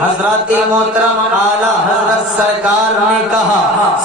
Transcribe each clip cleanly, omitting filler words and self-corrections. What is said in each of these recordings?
حضرت محترم اعلیٰ حضرت سرکار نے کہا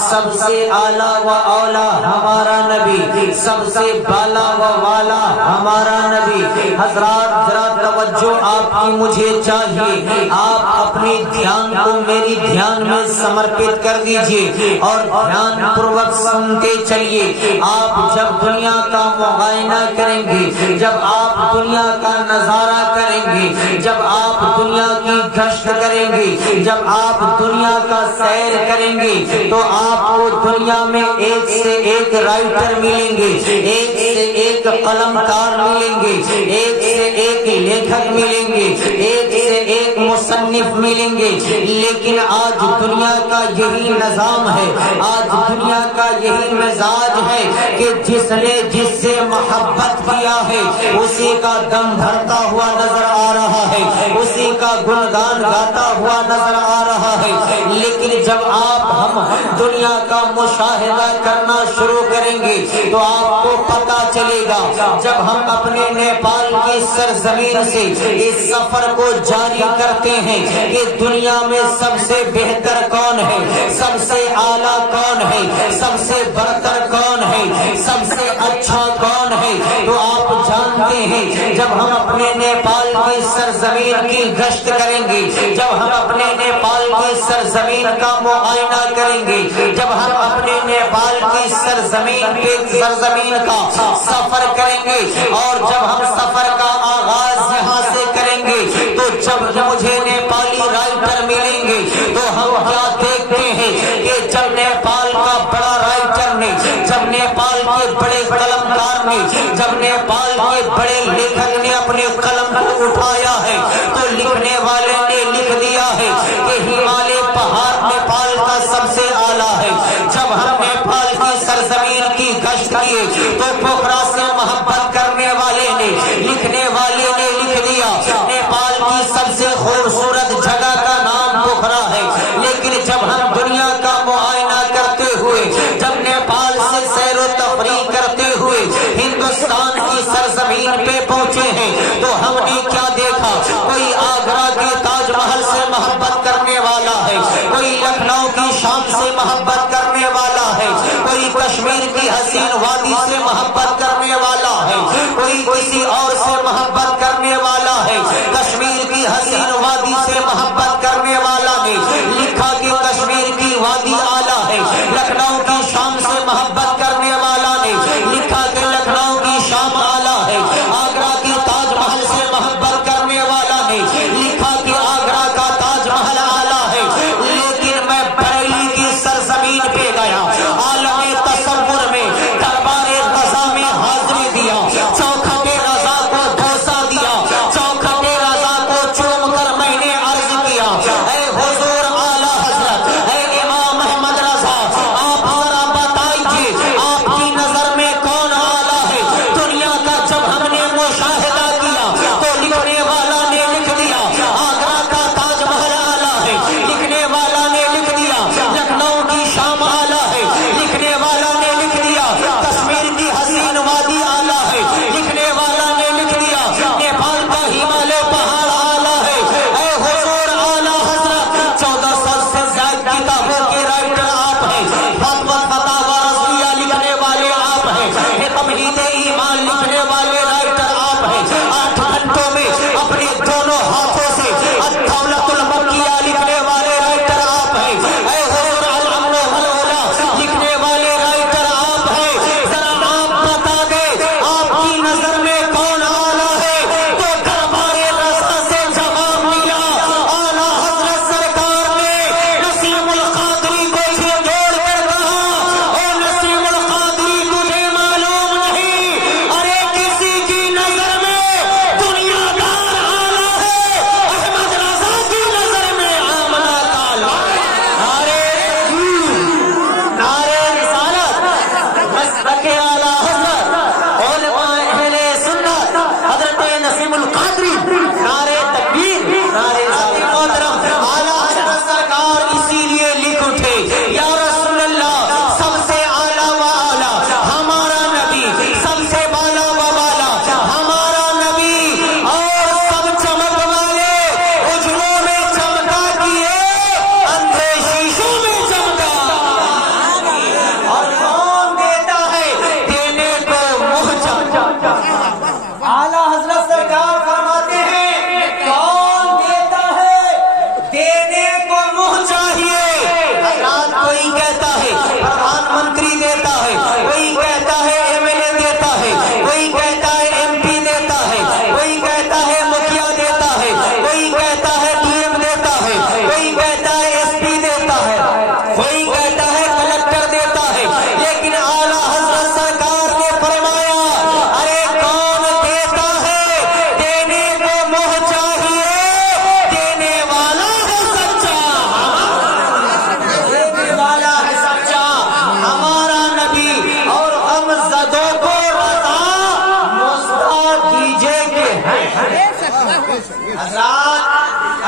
سب سے اعلیٰ و اولا ہمارا نبی، سب سے بالا و والا ہمارا نبی۔ حضرات ذرا توجہ آپ کی مجھے چاہیے، آپ اپنے دھیان کو میری دھیان میں سمرپت کر دیجئے اور دھیان پوروک سنتے چلیے۔ آپ جب دنیا کا معائنہ کریں گے، جب آپ دنیا کا نظارہ کریں گے، جب آپ دنیا کی گشت کریں گے، جب آپ دنیا کا سیر کریں گے تو آپ کو دنیا میں ایک سے ایک رائٹر ملیں گے، ایک سے ایک قلم کار ملیں گے، ایک سے ایک لیکھک ملیں گے، ایک سے ایک مصنف ملیں گے، لیکن آج دنیا کا یہی نظام ہے، آج دنیا کا یہی مزاج ہے کہ جس نے جس سے محبت کیا ہے اسی کا دم بھرتا ہوا نظر آ رہا ہے، اسی کا گنگان گاتا ہوا نظر آ رہا ہے۔ لیکن جب ہم دنیا کا مشاہدہ کرنا شروع کریں گے تو آپ کو پتا چلے گا، جب ہم اپنے نیپال کی سرزمین سے اس سفر کو جاری کرتے ہیں کہ دنیا میں سب سے بہتر کون ہے، سب سے اعلیٰ کون ہے، سب سے برتر کون ہے، سب سے اچھا کون ہے، تو آپ جانتے ہیں جب ہم اپنے نیپال کی سرزمین کی گشت کریں گے، جب ہم اپنے نیپال کی سرزمین کا معائنہ کریں گے، جب ہم اپنے نیپال کی سرزمین کا سفر کریں گے اور جب ہم سفر کا آغاز یہاں سے کریں گے تو جب مجھے نیپالی رائٹر ملیں گے تو ہم کیا دیکھتے ہیں کہ جب نیپال کا بڑا رائٹر نے، جب نیپال کے بڑے قلمکار نے، جب نیپال کے بڑے لیکھک نے اپنے قلم کو اٹھایا ہے تو لکھنے والے نے لکھ دیا ہے کہ ہمالیہ پہاڑ نیپال کا سب سے اعلیٰ ہے۔ جب ہم نیپال کی سرزمین کی گشت کیے تو پوکھرا سے محبت کرنے والے نے، لکھنے والے نے لکھ دیا نیپال کی سب سے خوبصورت جگہ کا نام پوکھرا ہے۔ لیکن جب ہم دنیا کا معائنہ کرتے ہوئے، جب نیپال سے سیر و تفریح کرتے ہوئے ہندوستان کی سرزمین پہ پہنچے ہیں تو ہم نے کیا دیکھا؟ کوئی آگرہ کے تاج محل سے محبت کرنے والا ہے، کوئی لکھنؤ کی شام سے محبت کرنے والا ہے، کوئی کشمیر کی حسین وادی سے محبت کرنے والا ہے، کوئی کسی اور سے محبت کرنے والا ہے، کشمیر کی حسین وادی سے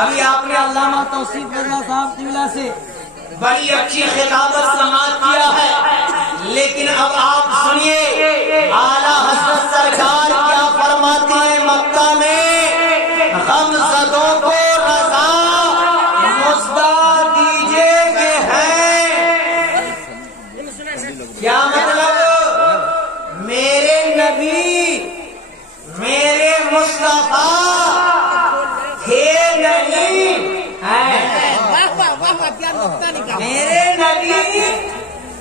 ابھی آپ نے علامہ توصیف رضا صاحب قبلہ سے بڑی اچھی خطابت سماعت کیا ہے، لیکن اب آپ سنیے اعلیٰ حضرت سرکار کیا فرماتے ہیں مکہ میں، غمزدوں کو رضا مزدہ دیجئے کہ ہیں، کیا مطلب؟ میرے نبی میرے مصطفیٰ تھے نہیں میرے نبی،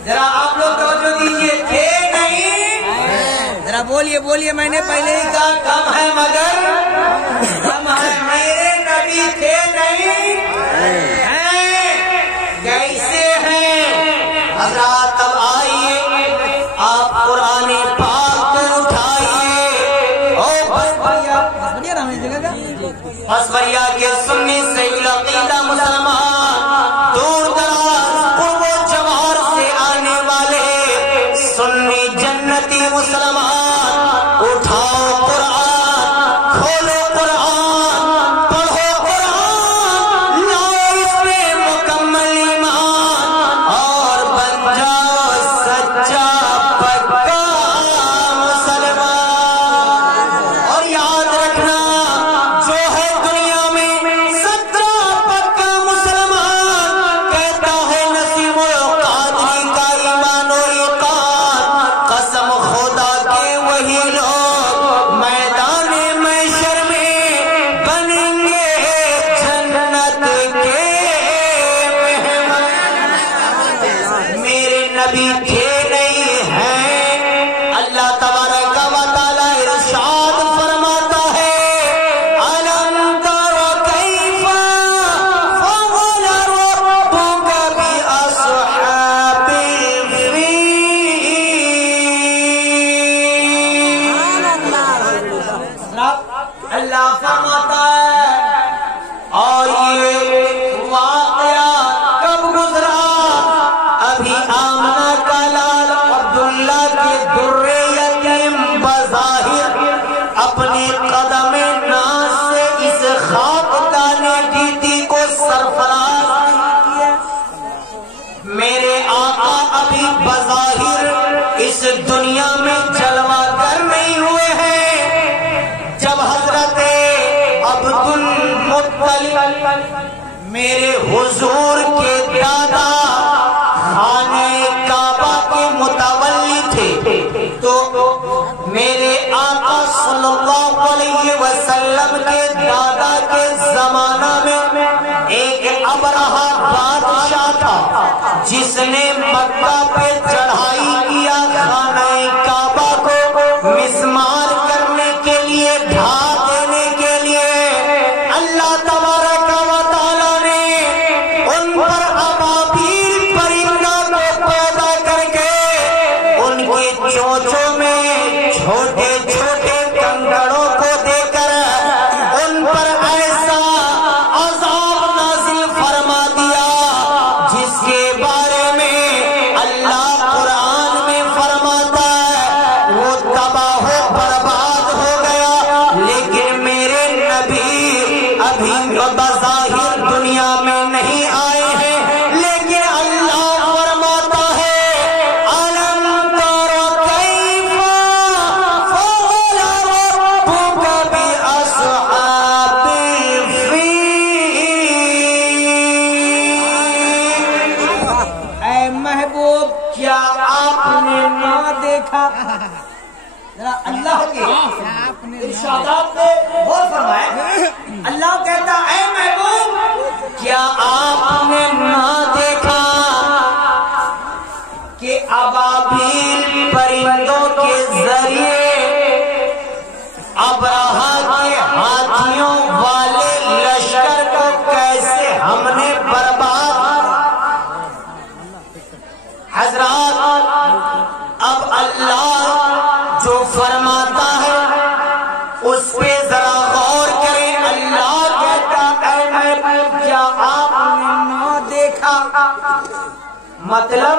ذرا آپ لوگ توجہ دیجئے، تھے نہیں، ذرا بولیے بولیے، میں نے پہلے ہی کہا کم ہے مگر کم ہے، میرے نبی تھے نہیں ہیں، کیسے ہیں حضرات؟ اب آئیے آپ قرآن پاک کو اٹھائیے، بسبریا کے سنی سے عقیدہ مسلمان، دور دراز قرب و جوار سے آنے والے سنی جنتی مسلمان، اٹھاؤ قرآن، کھولو قرآن، پڑھو قرآن، لاؤ اس میں مکمل ایمان اور بن جاؤ سچا پکا مسلمان۔ اور یاد رکھنا جو ہے دنیا میں سچا پکا مسلمان، کہتا ہے نسیم القادری کا ایمان و ایقان، قسم خدا کے وہی لوگ میدان محشر میں بنیں گے جنت کے مہمان۔ میرے نبی تھے نہیں ہیں، اللہ تبارک و تعالی ارشاد فرماتا ہے، أَلَمْ تَرَ كَيْفَ فَعَلَ رَبُّكَ بِأَصْحَابِ الْفِيلِ۔ اللہ فرماتا ہے، اور یہ واقعہ کب گزرا؟ ابھی آمنہ کا لال عبداللہ کے در یتیم بظاہر اپنے قدم ناز سے اس خاکدان گیتی کو سرفراز کیا، میرے آقا ابھی بظاہر اس دنیا میں جلوہ گر نہیں ہوئے ہیں، جب حضرت عبد المطلب میرے حضور کے دادا خانہ کعبہ کے متولی تھے، تو میرے آقا صلی اللہ علیہ وسلم کے دادا کے زمانہ میں ایک ابرہہ بادشاہ تھا جس نے مکہ پہ چڑھائی کیا، خانہ کعبہ کو مسمار کرنے کے لیے، ڈھا دینے کے لیے۔ اللہ تبارک و تعالیٰ نے ان پر ابابیل پرندہ کو پیدا کر کے ان کی چونچوں میں چھوٹے چھوٹے کنکڑوں کو دے کر ان پر ایسا عذاب نازل فرما دیا جس کے بارے میں اللہ قرآن میں فرماتا ہے وہ تباہ و برباد ہو گیا۔ لیکن میرے نبی ابھی بظاہر دنیا میں نہیں آئے ہیں، لیکن اللہ فرماتا ہے أَلَمْ تَرَ كَيْفَ فَعَلَ رَبُّكَ بِأَصْحَابِ الْفِيلِ۔ اے محبوب کیا آپ نے نہ دیکھا؟ ذرا اللہ کے ارشادات پہ غور فرمائے، اللہ کہتا اے محبوب کیا آپ نے نہ دیکھا کہ ابابیل پرندوں کے ذریعے ابرہہ کے ہاتھیوں والے لشکر کو کیسے ہم نے برباد۔ حضرات اب اللہ جو فرماتا ہے اس پہ ذرا غور کریں۔ اللہ کہتا اے محبوب کیا آپ نے نہ دیکھا، مطلب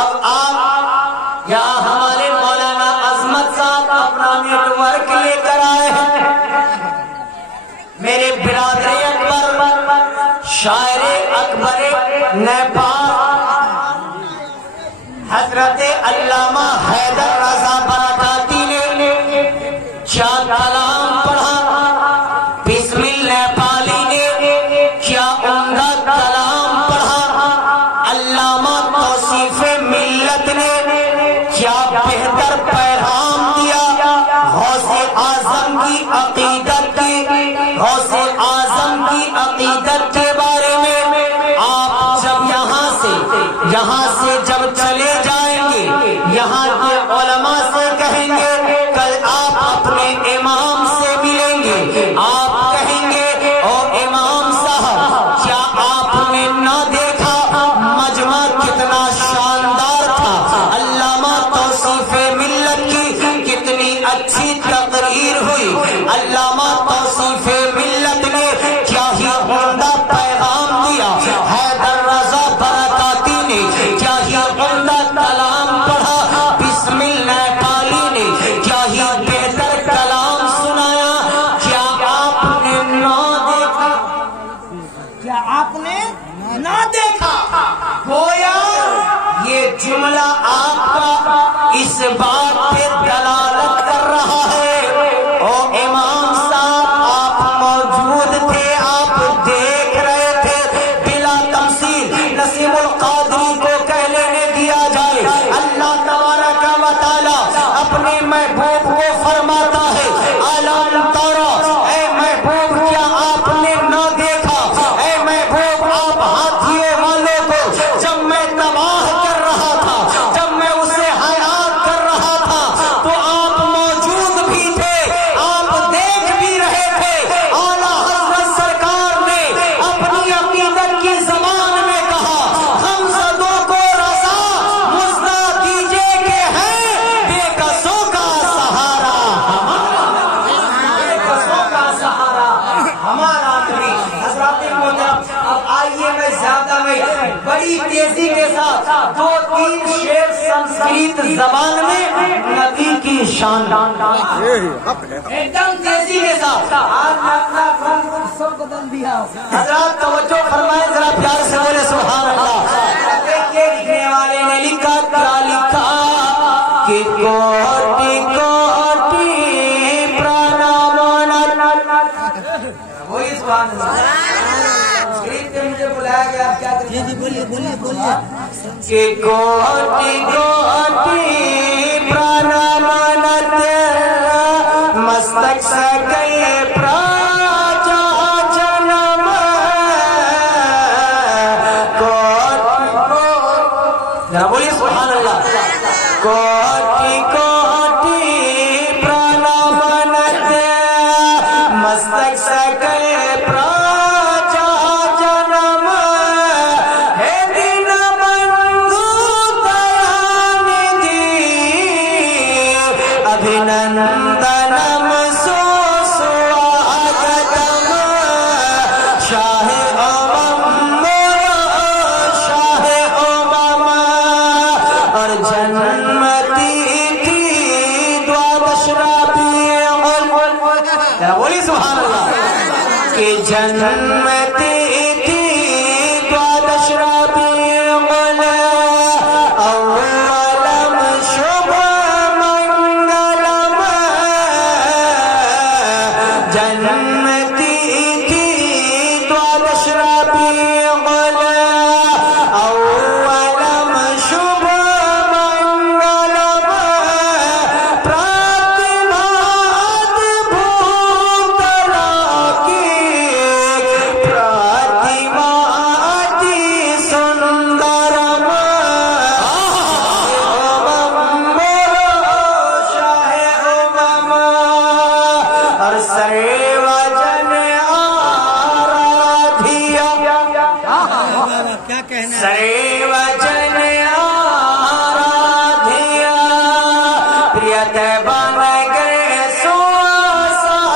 اب آپ یا ہمارے مولانا عظمت صاحب اپنا نیٹ ورک لے کر آئے ہیں، میرے برادر اکبر شاعر اکبر نیپال حضرت علامہ حیدر رضا برکاتی نے کیا کلام پڑھا، بسم نیپالی نے کیا عمدہ کلام پڑھا، علامہ توصیف ملت نے کیا بہتر پیغام دیا، غوث اعظم کی عقیدت غوث اعظم کی عقیدت کے بارے میں آپ جب یہاں سے جب چلے جائیں گے، یہاں کے علماء سے کہیں گے، کل آپ اپنے امام سے ملیں گے، آپ کہیں گے او امام صاحب کیا آپ نے نہ دیکھا مجمع کتنا شاندار تھا، علامہ توصیف ملت کی کتنی اچھی تقریر ہوئی، علامہ توصیف ملت نے کیا ہی عمدہ پیغام دیا، حیدر رضا برکاتی نے کیا ہی عمدہ کلام پڑھا، بسم نیپالی نے کیا ہی بہتر کلام سنایا، کیا آپ نے نہ دیکھا، کیا آپ نے نہ دیکھا؟ گویا یہ جملہ آپ کا اس بات پہ دلالت کر رہا ہے او امام صاحب آپ موجود تھے، آپ دیکھ رہے تھے، بلا تمثیل نسیم القادری کو کہہ لینے دیا جائے، اللہ تبارک و تعالی اپنے محبوب کو فرماتا ہے الم تری، اے محبوب کیا آپ نے نہ دیکھا، اے محبوب آپ ہاتھیوں والوں کو جب میں تباہ کر رہا تھا، جب میں اسے حیات کر رہا تھا تو آپ موجود بھی تھے، آپ دیکھ بھی رہے تھے، اعلیٰ حضرت سرکار نے اپنی عقیدت کی زبان میں کہا ہم زدوں کو رضا مزدہ دیجئے کہ ہیں بے کسوں کا سہارا، بے کسوں کا سہارا ہمارا نبی۔ حضرات محترم اب آئیے میں زیادہ میں بڑی تیزی کے ساتھ دو تین شعر سنسکرت زبان میں نبی کی شان ایک دم تیزی کے ساتھ آج میں اپنا فن سب بدل دیا۔ حضرات توجہ فرمائیں، ذرا پیار سے بولے سبحان اللہ۔ دیکھیے لکھنے والے نے لکھا، کیا لکھا کہ کوٹی کوٹی پرنام، وہی سبحان اللہ۔ سنسکرت میں مجھے بلایا گیا، آپ کیا کریں؟ جی بولیے بولیے بولیے۔ کہ کوٹی کوٹی پرنامنت مستک سکے پراجا جنم بولیے سبحان اللہ۔ کوٹی کوٹی پرنامنت مستک سکے پراجا جنم ہے دن بندو دیانidhi ابھینندنم سوسواگتم شاہ امم شاہ امم اور جنمتی تھی دوادش ربیع الاول، بولی سبحان اللہ، کہ جنمتی تھی دوادش ربیع الاول شبھ منگلم، جنمتی تھی دوادش ربیع الاول شبھ منگلم، پراتماد بھوتلا کی پراتمادی سندرم، امم شاہ امم اور سروجن آرادھیا، کیا کہنا ہے؟ سروجن آرادھیا پریت بن گئے سوساہتم،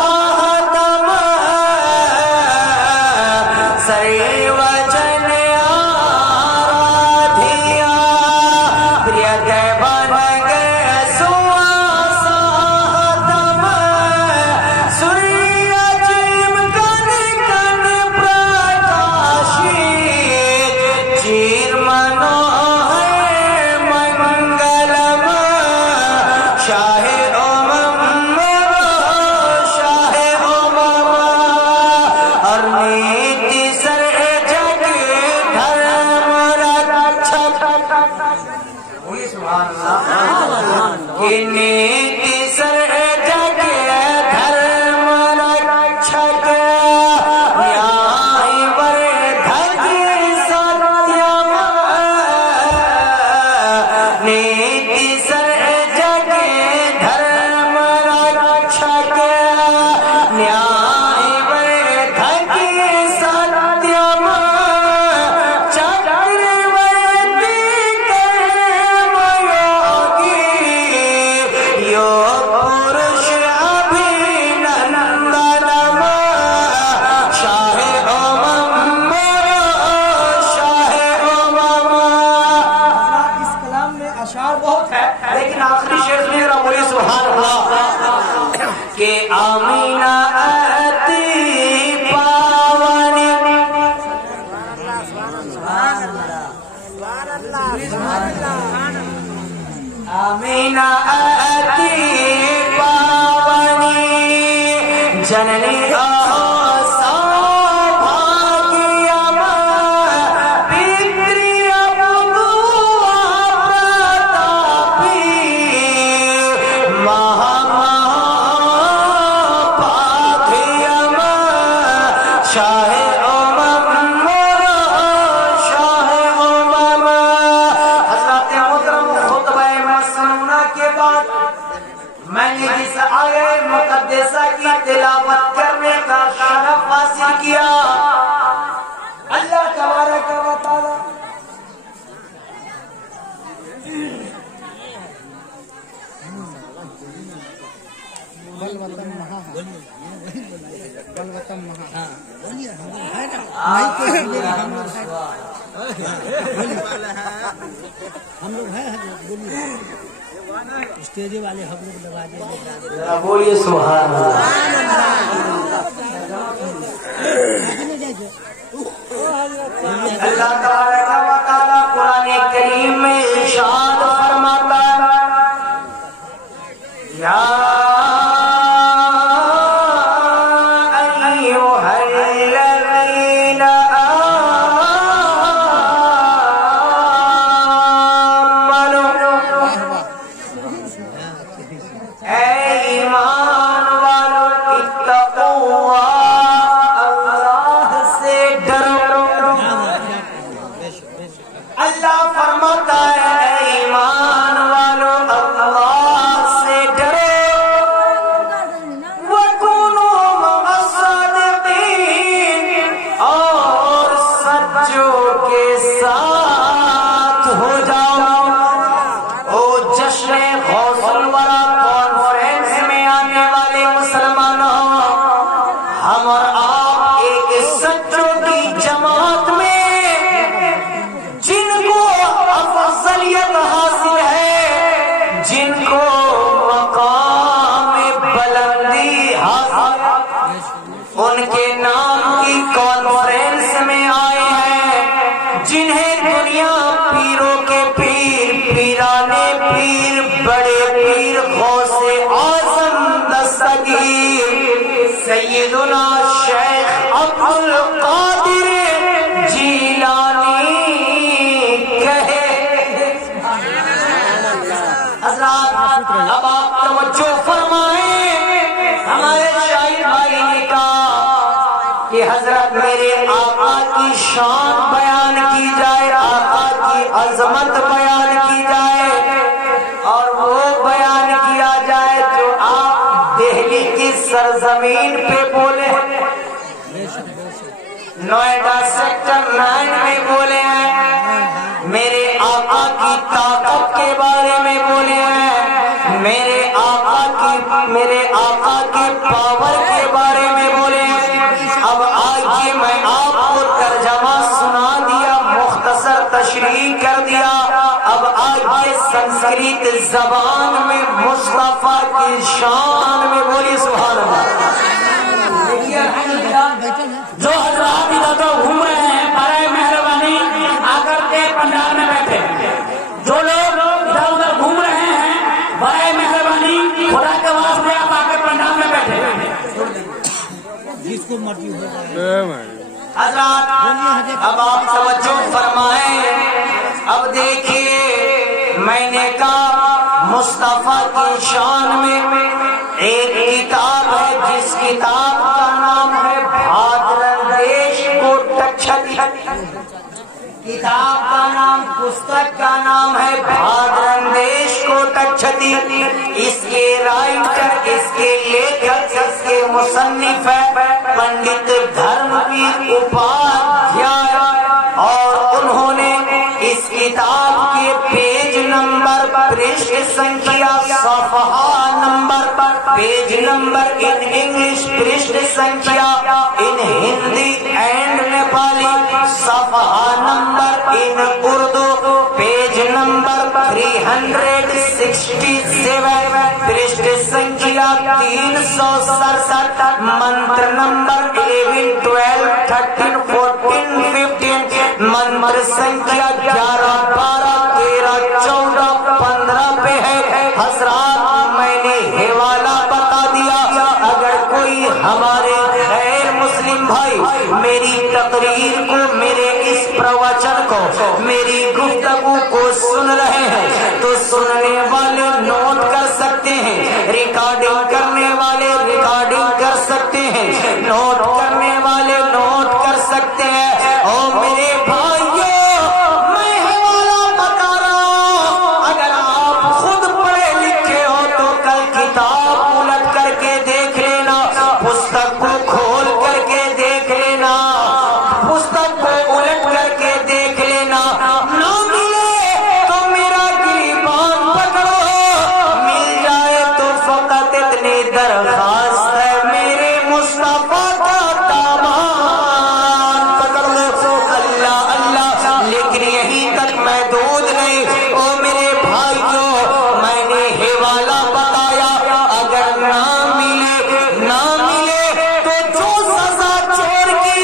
سروجن آرادھیا پریت بن گئے سوساہتم، سوریہ جیم کن नीति सर जग धर्म रक्षक न्याय वर्धक सत्यम नीति सर जग धर्म रक्षक न्याय वर्धक सत्यम चक्रवर्ती कर्मयोगी यो पुरुष अभिनंदनम शाह उम्म शाह उम्म। इस कलाम में अशार बहुत है, लेकिन आखिरी शेर में जरा बोलिए सुभान अल्लाह के आमीना अति पावनी आमीना अति पावनी जननी सौभाग्यमा पितृ अबुआ प्रतापी महाभाग्यमा शाह उम्म शाह उम्म। हज़रत मोहतरम खुतबा मसनूना के बाद मैंने जिस आये मुक़द्दसा की तिलावत करने का शरफ हासिल किया, अल्लाह तबारक व तआला बलवतन महा बलवतन महा बोलिए हम लोग है ना हम लोग है बोलिए स्टेज वाले हम लोग लगा देंगे। बोलिए सुभान अल्लाह। अल्लाह तबारक व तआला कुरान करीम में इरशाद फरमाता है या अय्युहल्लज़ीना आमनू ऐ ईमान वालों इत्तक़ुल्लाह अल्लाह से डरो। अल्लाह फरमाता है ऐ ईमान वालों अल्लाह से डरो वकुनू मअस-सादिक़ीन और सच्चों के साथ हो जाओ। ओ जश्न गौसुल वरा कॉन्फ्रेंस में आने वाले मुसलमानों, हम और आप एक सच्चों की जमात में जिनको अफजलियत हासिल है, जिनको मकाम बुलंदी हासिल है, उनके नाम की कॉन्फ्रेंस में आए हैं, जिन्हें दुनिया पीरों के पीर पीराने पीर बड़े पीर गौसे आज़म दस्तगीर सैयदुना शेख अब्दुल कादिर जीलानी कहे। हज़रात अब आप तवज्जो फरमाएं, हमारे शाहिद भाई ने कहा कि हजरत मेरे आका की शान बयान की जाए, आका की अजमत बयान की जाए और वो बयान किया जाए जो आप दिल्ली की सरजमीन पे बोले, नोएडा सेक्टर 9 में बोले हैं, मेरे आका की ताकत के बारे में बोले हैं, मेरे आका के पावर के बारे में बोले हैं। अब आइए मैं आपको तर्जमा सुना दिया, मुख्तसर तशरीह कर दिया। अब आइए संस्कृत जबान में मुस्तफा की शान में बोलिए सुभान अल्लाह। जो हजरात इधर तो घूम रहे हैं, बड़े मेहरबानी आकर के पंडाल में बैठे। जो लोग इधर उधर घूम रहे हैं, बड़े मेहरबानी खुदा के वास्ते आप आकर पंडाल में बैठे। जिसको मर्जी हो जाए। हजरात अब आप तवज्जो फरमाएं। अब देखिए मैंने कहा मुस्तफा की शान में एक किताब है, जिस किताब का नाम है भाद्रदेश कोटच्छति। किताब का नाम, पुस्तक का नाम है भाद्रदेश कोटच्छति। इसके राइटर, इसके लेखक, इसके मुसन्निफ है पंडित धर्मवीर उपाध्याय, और उन्होंने इस किताब के पेज नंबर, पृष्ठ संख्या, सफ़हा number, page number in English, पृष्ठ संख्या इन हिंदी एंड नेपाली, सफ़हा number in Urdu, page number 367, पृष्ठ संख्या 367, मंत्र नंबर 11, 12, 13, 14, 15, मंत्र संख्या 11, 12, 13, 14, 15 पे है। हजरात, मैंने हवाला बता दिया। अगर कोई हमारे गैर मुस्लिम भाई मेरी तकरीर को, मेरे इस प्रवचन को, मेरी गुफ्तगू को सुन रहे हैं तो सुनने वाले नोट कर सकते हैं, रिकॉर्डिंग करने वाले रिकॉर्डिंग कर सकते हैं, नोट करने वाले नोट कर सकते हैं। और मेरे भाइयों, मैं हवाला बता रहा हूं, अगर आप खुद पढ़े लिखे हो तो कल किताब उलट करके देख लेना, पुस्तक को खोल करके देख लेना, पुस्तक को उलट करके देख लेना। ना मिले तो मेरा गिरबान पकड़ो, मिल जाए तो फकत इतनी दरखास्त है, मेरे मुस्तफा का दामन पकड़ लो। अल्लाह अल्लाह, लेकिन यहीं तक महदूद नहीं। ओ मेरे भाइयों, मैंने हवाला बताया, अगर ना मिले तो जो सजा चोर की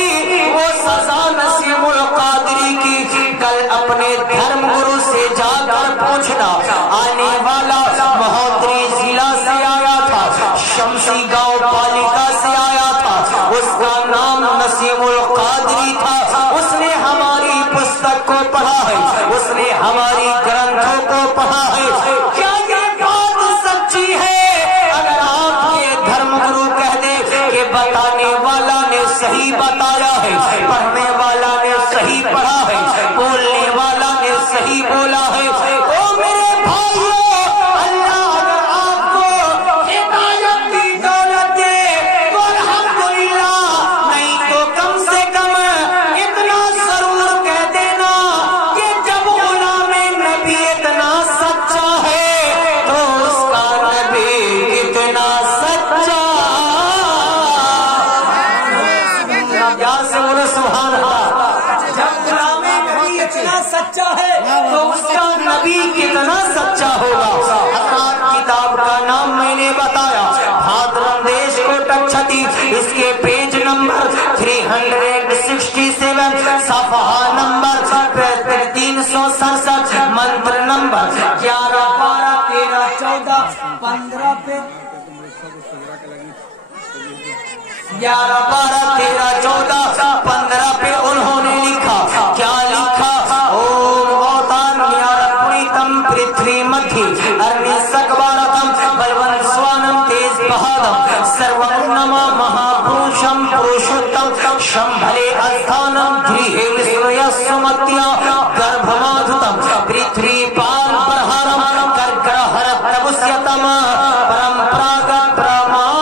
वो सजा नसीमुल कादरी की। कल अपने धर्म गुरु से जाकर पूछना। आने वाला महोदरी जिला से आया था, शमसी गांव पालिका से आया था, उसका नाम नसीमुल कादरी था। उसने हमारी पुस्तक को पढ़ा है, उसने हमारी ग्रंथों को पढ़ा है। क्या ये बात सच्ची है? अगर आपके धर्म गुरु कह दे कि बताने वाला ने सही बताया है, पढ़ने वाला ने सही पढ़ा है, बोलने वाला ने सही बोला है, ओ मेरे भाइयों, अल्लाह अगर आपको हिदायत की दौलत दे तो अल्हम्दुलिल्लाह, नहीं तो कम से कम इतना जरूर कह देना कि जब गुलामे नबी इतना सच्चा है तो उसका नबी कितना सच्चा। या सुनो सुभान अल्लाह, जब गुलामे नबी इतना सच्चा है तो उसका नबी कितना सच्चा होगा। हजरात, किताब का नाम मैंने बताया, भाद्रदेश कोटच्छति। इसके पेज नंबर 367, सफ़हा नंबर 367, मंत्र नंबर 11, 12, 13, 14, 15 पे 11, 12, 13, 14, 15 पे उन्होंने लिखा। क्या लिखा? ओम अवतार न्यारपुरीतम पृथ्वी मध्य अर्नि सकवारतम बलवंत स्वानम तेज बहादम सर्वोन्नम महापुरुषम पुरुषोत्तम शंभरे अस्थानम गृहे विस्मय सुमत्या गर्भमाधुतम पृथ्वी पाल प्रहारम कर्करहर प्रभुष्यतम परंपरागत प्रमाण।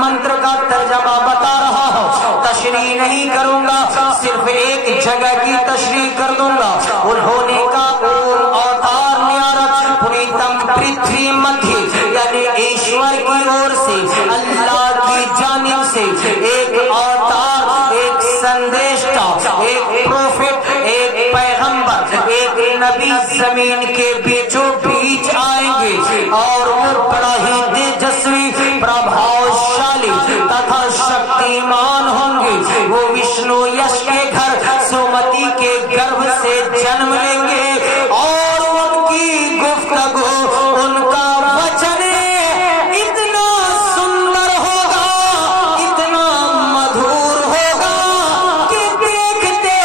मंत्र का तर्जमा बता रहा हूँ, तशरीह नहीं करूंगा, सिर्फ एक जगह की तशरीह कर दूंगा। उन्होंने कहा ओम अवतार न्यारत पुनीतम पृथ्वी मध्य, यानी ईश्वर की ओर से, अल्लाह की जानिब से एक अवतार, एक संदेशता, एक प्रोफेट, एक पैगंबर, एक नबी जमीन के बीचों बीच आएंगे और वो बड़ा ही तेजस्वी, प्रभावशाली तथा शक्तिमान होंगे। वो विष्णु यश के घर सुमति के गर्भ से जन्म लेंगे और उनकी गुफ्तगू, उनका वचन इतना सुंदर होगा, इतना मधुर होगा कि देखते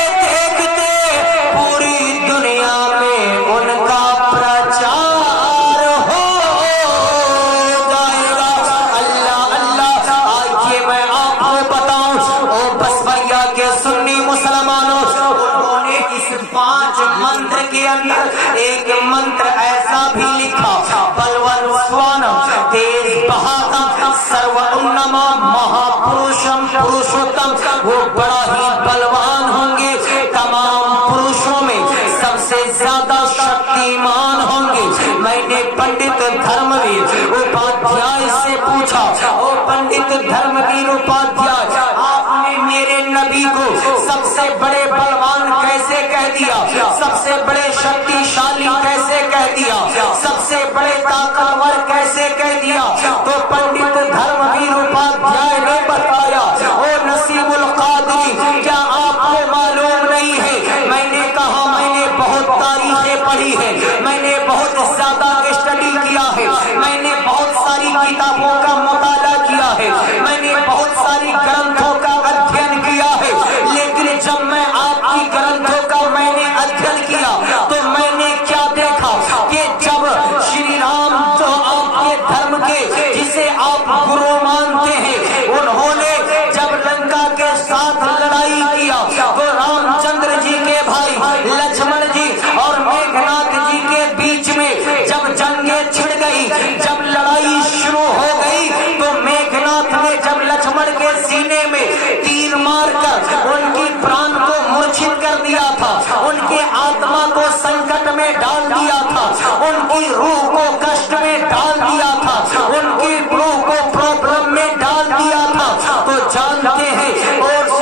5 मंत्र के अंदर एक मंत्र ऐसा भी लिखा, बलवन स्वानम तेज बहादम सर्व उन्नम महापुरुषम पुरुषोत्तम, वो बड़ा ही बलवान होंगे, तमाम पुरुषों में सबसे ज्यादा शक्तिमान होंगे। मैंने पंडित धर्मवीर उपाध्याय से पूछा, ओ पंडित धर्मवीर उपाध्याय, आपने मेरे नबी को सबसे बड़े बलवान कैसे कह दिया, सबसे बड़े शक्तिशाली कैसे कह दिया, सबसे बड़े ताकतवर कैसे कह दिया? तो पंडित धर्मवीर उपाध्याय ने बताया, ओ नसीबुल कादरी, क्या आपको मालूम नहीं है? मैंने कहा मैंने बहुत तारीखें पढ़ी है, मैंने बहुत ज्यादा स्टडी किया है, मैंने बहुत सारी किताबों का मुताला किया है, मैंने बहुत सारी ग्रंथों का अध्ययन किया है, लेकिन जब मैं आपकी ग्रंथों का मैंने अध्ययन किया तो मैंने क्या देखा कि जब श्री राम जो आपके धर्म के जिसे आप गुरु मानते हैं, उन्होंने जब लंका के साथ लड़ाई किया तो रामचंद्र जी के भाई लक्ष्मण जी और मेघनाथ जी के बीच में जब जंगें छिड़ गई, जब लड़ाई शुरू हो गई, तो मेघनाथ ने जब लक्ष्मण के सीने में तीर मारकर उनकी प्राण को मूर्छित कर दिया था, उनके आत्मा को संकट में डाल दिया था, उनकी रूह को कष्ट में डाल दिया था, उनकी रूह को प्रॉब्लम में डाल दिया था, तो जानते हैं। और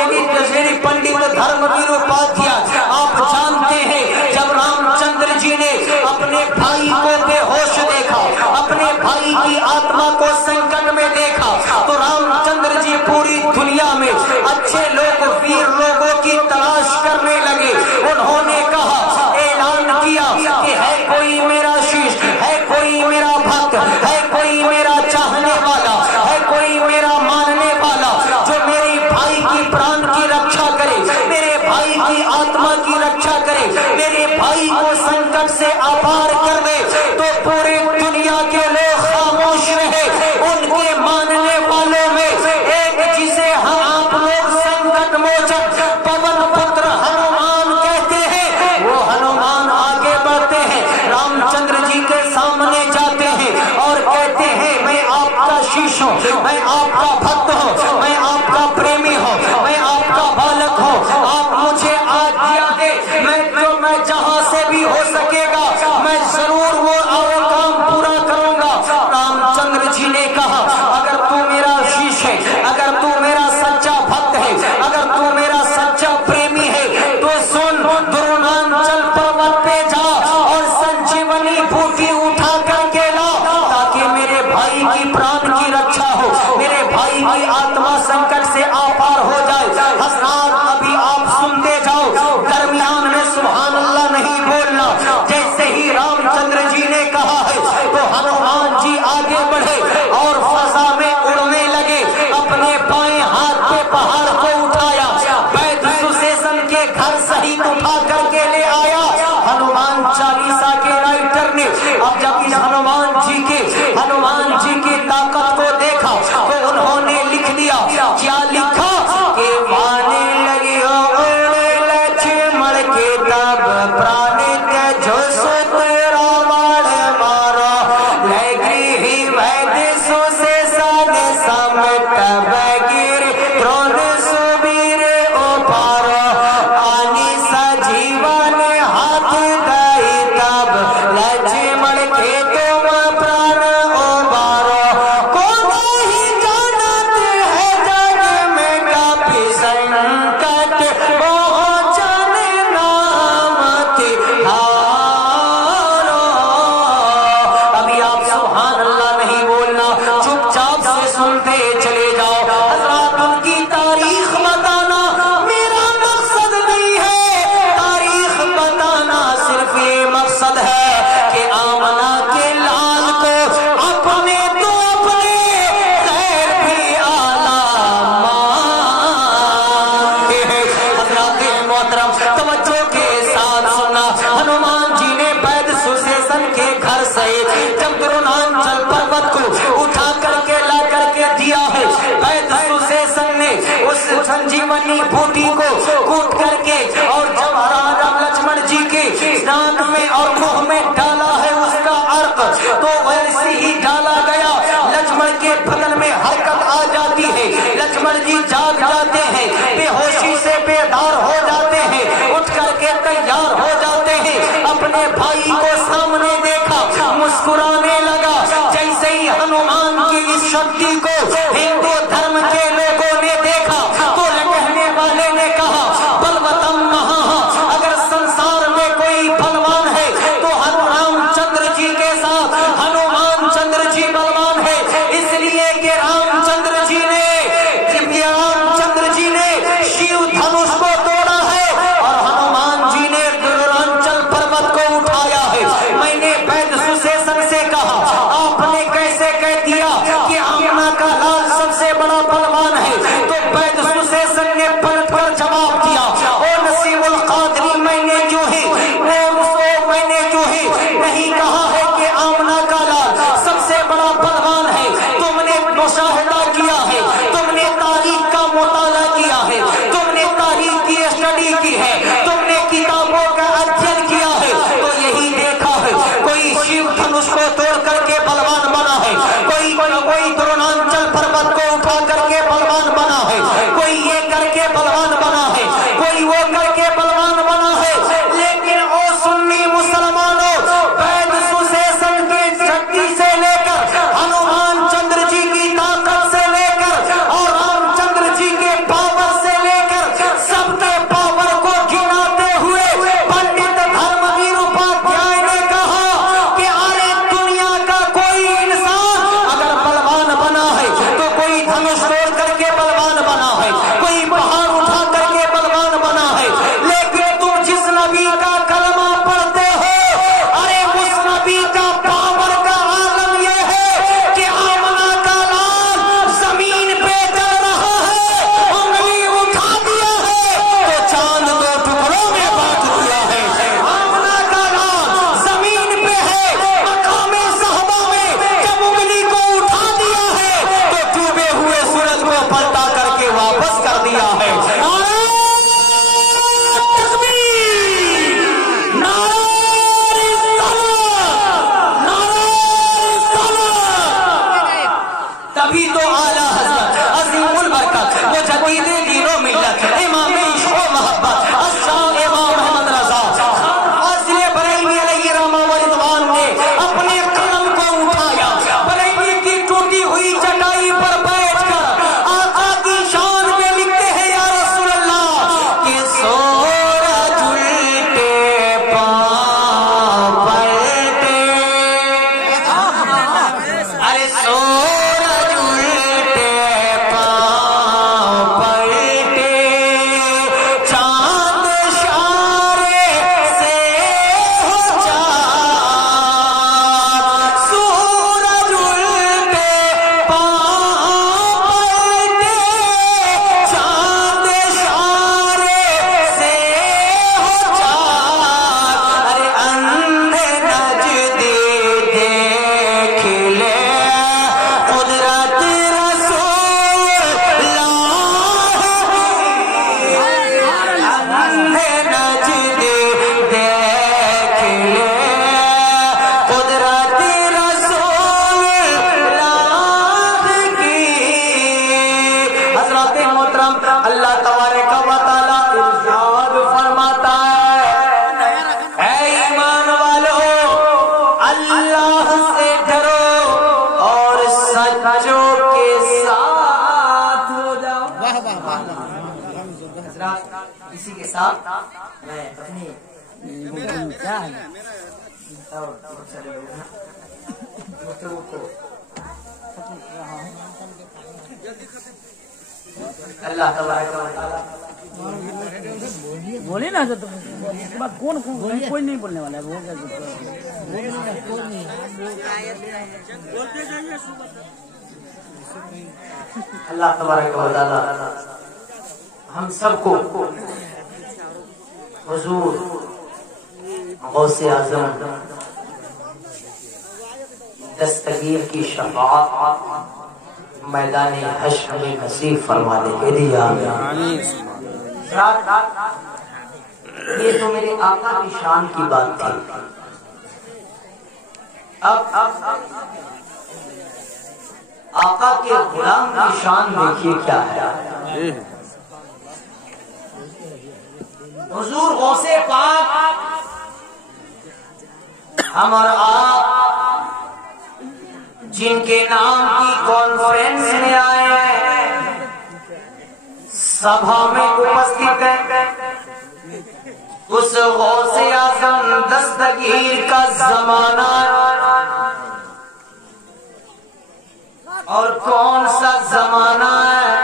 श्री पंडित धर्मवीर उपाध्याय, आप जानते हैं जब रामचंद्र जी ने अपने भाई को बेहोश देखा, अपने भाई की आत्मा को संकट में देखा, तो रामचंद्र जी पूरी दुनिया में अच्छे लोग, वीर लोगों की तलाश करने लगे। उन्होंने कहा, ऐलान किया कि है कोई मेरा शिष्य, है कोई मेरा भक्त, है कोई मेरा चाहने वाला, है कोई मेरा मानने वाला, जो मेरे भाई की प्राण की रक्षा करे, मेरे भाई की आत्मा की रक्षा करे, मेरे भाई को संकट से आपार कर दे। तो पूरी दुनिया के लोग खामोश रहे। उनके मानने वालों में एक जिसे हम आप लोग संकट मोचक पवन पुत्र हनुमान कहते हैं, वो हनुमान आगे बढ़ते हैं, रामचंद्र जी के सामने जाते हैं और कहते हैं, मैं आपका शिष्य हूँ, मैं आपका भक्त हूँ, मैं आपका प्रेमी हूँ, मैं आपका बालक हूँ, आप मुझे आज्ञा दे, मैं जहाँ से भी हो सकेगा मैं जरूर वो काम पूरा करूंगा। रामचंद्र जी ने कहा, अगर तू मेरा शिष्य है, अगर तू मेरा सच्चा भक्त है, अगर तू मेरा सच्चा प्रेमी है, तो सुन, द्रोणांचल पर्वत पे जा और संजीवनी बूटी उठा करके ला, ताकि मेरे भाई की प्राण की रक्षा हो, मेरे भाई की आत्मा संकट से आपार हो जाए। हज़रात, अभी आप सुनते जाओ, दरमियान में सुभान अल्लाह नहीं बोलना। जैसे ही रामचंद्र जी ने कहा है तो हनुमान जी आगे बढ़े और फजा में उड़ने लगे, अपने बाएं हाथ पे पहाड़ को उठाया, वैद्य सुशेषन के घर सहित उठा करके ले आया। हनुमान चालीसा के राइटर ने अब जब इस हनुमान जी की ताकत को देखा तो उन्होंने लिख दिया, क्या लिखा कि वाने लगी लक्ष्मण के तब प्राण जो सुत रावण मारा, लगी ही वैद्य सुशेषन समेट बगिर द्रोण सुबीर उपारो, आनी सजीवन हाथ गई तब लक्ष्मण के तुम प्राण उबारो। कौन ही जानत है जग में काफी संकट पहुँचन नाम तिहारो। अभी आप सुभान अल्लाह नहीं बोलना, चुपचाप से सुनते चले जाओ। हज़रात, उनकी तारीख बताना मेरा मकसद नहीं है, तारीख बताना सिर्फ ये मकसद है कि आमना के लाल को अपने तो अपने खैर भी आला मानते हैं। हज़रात मोहतरम, तवज्जो के साथ सुनना, हनुमान जी ने वैद्य सुशेषन के घर से जब द्रोणांचल पर्वत को उठा करके ला करके दिया है, वैद्य सुशेषन ने उस संजीवनी बूटी को कूट करके और जब राम लक्ष्मण हनुमान की इस शक्ति को हिंदू धर्म के लोगों ने देखा तो कहने वाले ने कहा बलवतम महा, अगर संसार में कोई बलवान है तो रामचंद्र जी के साथ हनुमान चंद्र जी बलवान है, इसलिए कि रामचंद्र जी ने शिव धनुष को तोड़ा है और हनुमान जी ने दुरांचल पर्वत को उठाया है। मैंने वैद सुशेषण से कहा आपने कैसे कह दिया कि आमना का लाल सबसे बड़ा बलवान है, तो वैद सुशेषण ने पलट कर जवाब दिया ओ नसीमुल कादरी, मैंने जो ही नहीं कहा है कि आमना का लाल सबसे बड़ा बलवान है। तुमने मुशाहिदा किया है, तुमने तारीख का मुताला किया है, तुमने तारीख की स्टडी की है, तुमने किताबों का अध्ययन किया है, तो यही देखा है कोई शिव धनुष को तोड़ करके बलवान बना है, कोई द्रोणांचल पर्वत को उठा करके बलवान बना है, कोई ये करके बलवान बना है, कोई वो करके बलवान बना है। लेकिन ओ सुन्नी मुसलमानों, वैद सुशेषण की शक्ति से लेकर हनुमान चंद्र जी की ताकत से लेकर और रामचंद्र जी के पावर से लेकर सबके पावर को गिनाते हुए पंडित धर्मवीर उपाध्याय ने कहा कि अरे दुनिया का कोई इंसान अगर बलवान बना है तो कोई धनुष तोड़ करके बलवान बना है, कोई पहाड़ उठा करके बलवान बना है, लेकिन तुम जिस नबी का कलमा पढ़ते हो अरे उस नबी का पावर का आलम यह है कि आमना का लाल जमीन पे चल रहा है, उंगली उठा दिया है तो चांद दो टुकड़ों में बांट दिया है। आमना का लाल जमीन पे है, मकामे सहबा में जब उंगली को उठा दिया है तो डूबे हुए सूरज को पलटा करके वापस कर दिया है। तभी तो आला हज़रत अज़ीमुल बरकत वो जदीदे दीनो मिल्लत इमाम इश्क़ व मोहब्बत अशाह इमाम अहमद रज़ा फाज़िले बरेलवी अलैहि रहमा व रिज़वान ने अपने कलम को उठाया, बरेलवी की टूटी हुई चटाई पर बैठकर आका की शान में लिखते हैं या रसूल अल्लाह कि सूरज उल्टे पाँव पलटे, अरे सूरज उल्टे पाँव पलटे, चांद इशारे से हो चाँद, सूरज उल्टे पाँव पलटे, चांद इशारे से हो चाँद, अरे अंधे नजदे देख ले कुदरत अंधे नजदे देख ले कुदरत रसूलुल्लाह की। हज़रत मोहतरम अल्लाह तबारक व तआला इरशाद फरमाता है ऐ ईमान वालों, अल्लाह से डरो और सच्चों के साथ हो जाओ। वाह वाह वाह वाह। हज़रात, इसी के साथ मैं अपनी क्या है और बहुत सारे लोग हैं गुफ्तगू को अल्लाह तबारक व तआला बोले ना जो तुम उसके बाद कौन कोई नहीं बोलने वाला है, बोल अल्लाह तबारक व तआला हम सबको हुजूर गौसे आज़म दस्तगीर की शफाअत मैदान हश्र में नसीब फरमा दे के दिया। ये तो मेरे आका की शान की बात थी। अब आका के गुलाम की शान देखिए क्या है। हुजूर गौसे पाक हम और आप جن کے نام کی کانفرنس میں آئے ہیں، سبھا میں اپستھت ہیں، اس غوث اعظم دستگیر کا زمانہ اور کون سا زمانہ ہے؟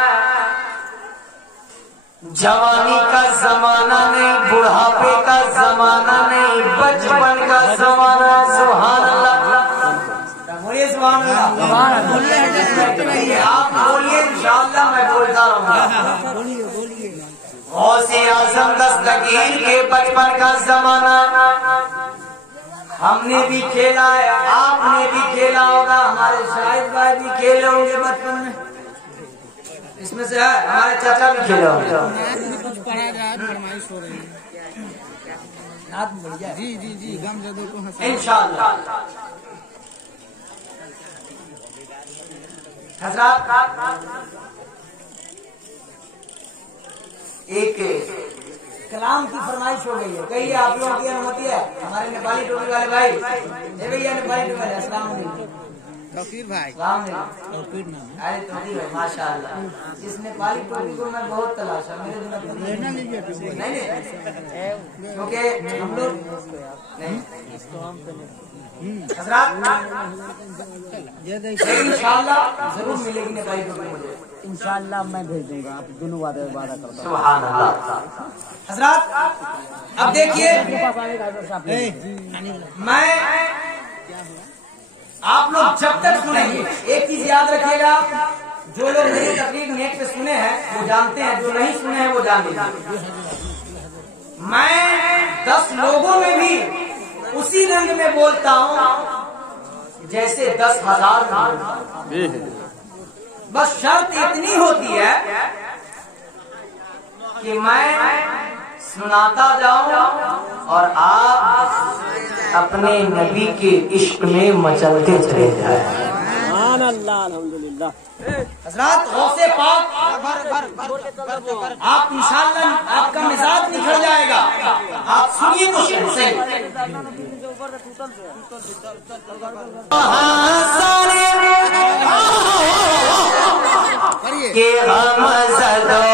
جوانی کا زمانہ نہیں، بڑھاپے کا زمانہ نہیں، بچپن کا زمانہ ہے۔ سبحان اللہ، بولیے سبحان اللہ۔ آپ بولیے، انشاءاللہ میں بولتا رہوں گا۔ غوث اعظم دستگیر کے بچپن کا زمانہ ہم نے بھی کھیلا ہے، آپ نے بھی کھیلا ہوگا، ہمارے شاہد بھائی بھی کھیلے ہوں گے بچپن میں، اس میں سے ہے ہمارے چاچا بھی کھیلے ہوں گے۔ کچھ پڑھا جائے فرمائش ہو رہی ہے جی غم زدوں کو انشاءاللہ۔ حضرات، ایک کلام کی فرمائش ہو گئی ہے، کہیے آپ لوگوں کی انومتی ہے؟ ہمارے نیپالی ٹوپی والے بھائی، بھیا نیپالی ٹوپی والے، السلام علیکم۔ توقیر بھائی، السلام علیکم۔ توقیر نام ارے توقیر بھائی، ماشاء اللہ، اس نیپالی ٹوپی کو میں بہت تلاشا، میرے دماغ میں لینا لیجیے نہیں، کیونکہ ہم لوگ نہیں۔ حضرات، انشاءاللہ ضرور ملے گی نیپالی ٹوپی مجھے، انشاءاللہ میں بھیج دوں گا، آپ دونوں وعدہ کرتا ہوں۔ سبحان اللہ۔ حضرات، اب دیکھیے، میں آپ لوگ جب تک سنیں گے، ایک چیز یاد رکھیے گا، جو لوگ میری تقریر نیٹ پہ سنے ہیں وہ جانتے ہیں، جو نہیں سنے ہیں وہ جان لیجیے۔ میں 10 لوگوں میں بھی اسی رنگ میں بولتا ہوں جیسے 10,000 لوگ، بس شرط اتنی ہوتی ہے کہ میں سناتا جاؤں اور آپ اپنے نبی کے عشق میں مچلتے چلے جائیں۔ سبحان اللہ، الحمدللہ۔ حضرات، غوث پاک آپ انشاءاللہ آپ کا مزاج نکھر جائے گا، آپ سنیے تو صحیح۔ کہ غم زدوں